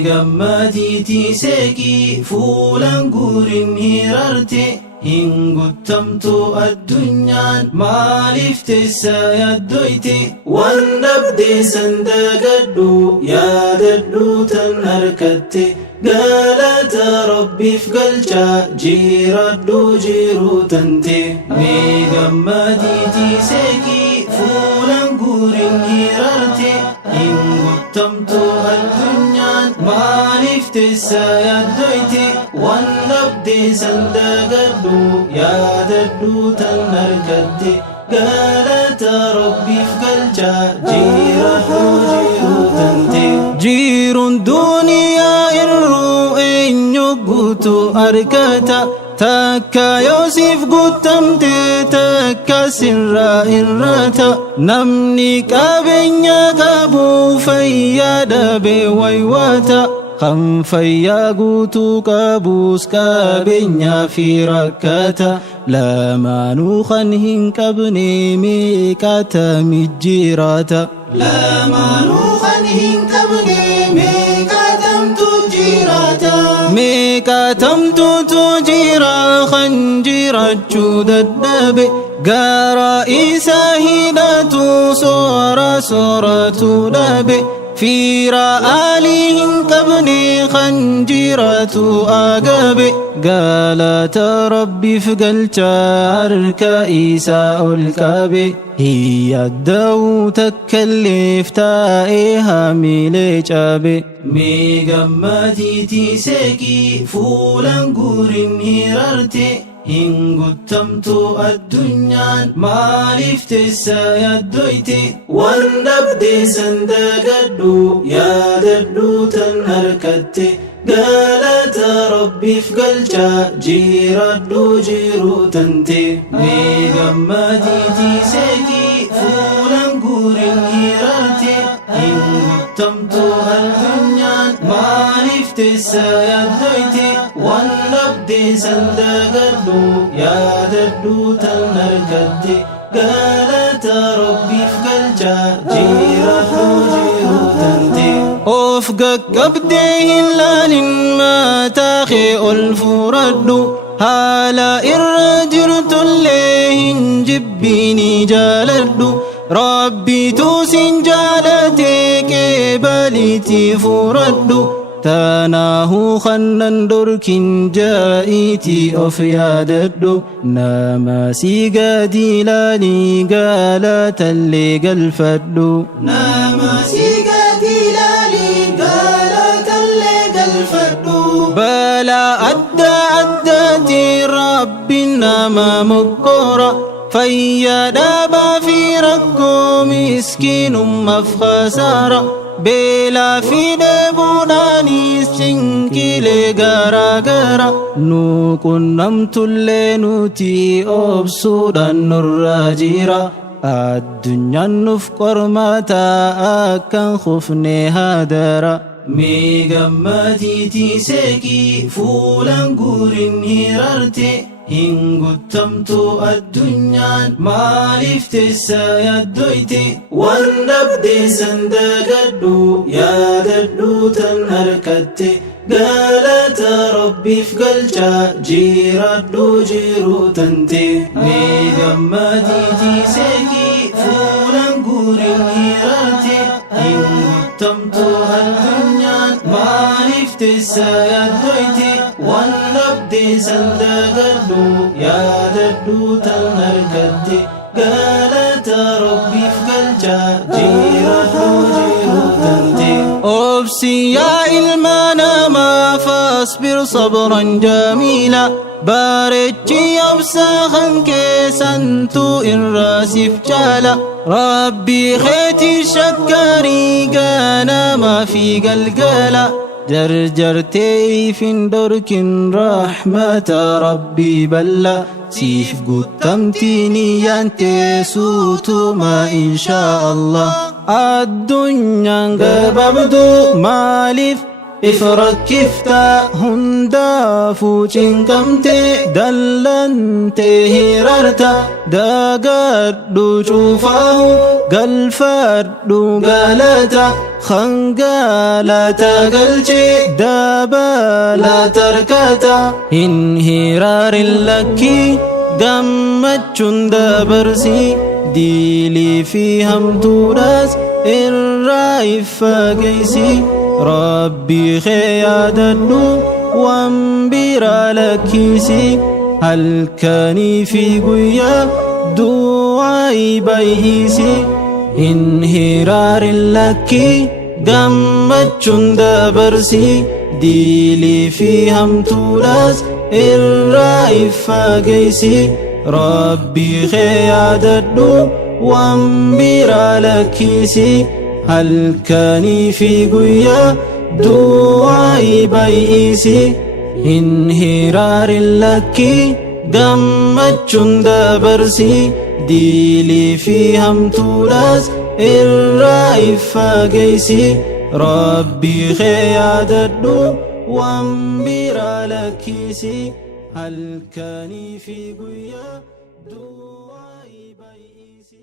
Meegammaditi seki fuulan guurin hirarte hingutamtu addunyan maaliif teessa yaaddoyte waan dhabde sandagadhu yaadadhu tan harkatte galata rabbiif galcha jiradhu jiruu tante meegammaditi seki fuulan guurin hirarte hingutamtu addunyan maaliif teessa yaaddoyte waan dhabde sandagadhu yaadadhu tan harkatte galata rabbiif galcha jiradhu jiruu tante jirun duniyaa irruu eenyu guutu arkata takka yoosif guutamte takka sirraa irrata namni qabeenya qabu fayyaa dhabe waywata kan fayyaa guutuu qabus qabeenya fi rakkata lamaanuu kan hin qabne meeqata mijjirata lamaanuu kan hin qabne meeqatamtu jirata meeqatamtutu jira kan jirachuu dadhabe gara isa hidhatu sooratu dhabe fiira alihin qabne khanjiratu agabe galata rabbiif galcha harka isa ol qabe hiyadda'u takkalleef taa'e hamilee cabe meegammaditi seki fuulan guurin hirarte hingutamtu addunyan maaliif teessa yaaddoyte waan dhabde sandagadhu yaadadhu tan harkatte galata rabbiif galcha jiradhu jiruu tante meegammaditi seki fuulan guurin hirarte hingutamtu addunyan maaliif teessa yaaddoyte waan dhabde sandagadhu yaadadhu tan harkatte galata rabbiif galcha jiradhu jiruu tante of gaggabde hin laalin mataa kee ol furadhu haala irra jirtullee hin jibbini jaaladhu rabbitu sin jaalate qeebaliti furadhu tanaahu kannan dorkin jaa'iti of yaadadhu nama si gadi ilaali galatallee galfadhu nama si gadi ilaali galatallee galfadhu balaa adda addaati rabbiin nama mokkora fayyaa dhabaa fi rakkoo miskiinummaaf khasaara beelaa fi dheebuudhaanis cinqilee garaagara nu qunnamtullee nuti obsuudhaan nurra jira addunyaan nuuf qormaata akkan kufne hadara meegammaditi seki fuulan guurin hirarte hingutamtu addunyan maaliif teessa yaaddoyte waan dhabde sandagadhu yaadadhu tan harkatte galata rabbiif galcha jiradhu jiruu tante meegammaditi seki fuulan guurin hirarte hingutamtu addunyan maaliif teessa yaaddoyte waan dhabde sandagadhu yaadadhu tan harkatte galata rabbiif galcha jiradhu jiruu tante obsi yaa ilma namaa fasbir sabran jamiila bareechi obsaa kan keessantu irraa sif caala rabbii keeti shakkarii ganamaa fi galgala jarjartee fin dorkin rahmata rabbii balla siif guutamtini yaantee suutuma inshaa Allah addunyaan gabaabdu maaliif ifrakkifta hundaafuu cinqamte dallante hirarta dagadhu cufaahu galfadhu galata khangalata galche dabalata arkata hin hiraarin lakki gammachun dabarsi diilii fi hamtuudhaas irraa iffageeysi rabbii kee yaadadhu waan biraa lakkisi halkanii fi guyyaa du'aa'i baay'isi hin hiraarin lakki gammachun dabarsi diilii fi hamtuudhaas irraa iffageeysi rabbii kee yaadadhu waan biraa lakkisi halkanii fi guyyaa du'aa'i baay'isi hin hiraarin lakki gammachun dabarsi diilii fi hamtuudhaas irraa iffageeysi rabbii kee yaadadhu waan biraa lakkisi halkanii fi guyyaa du'aa'i baay'isi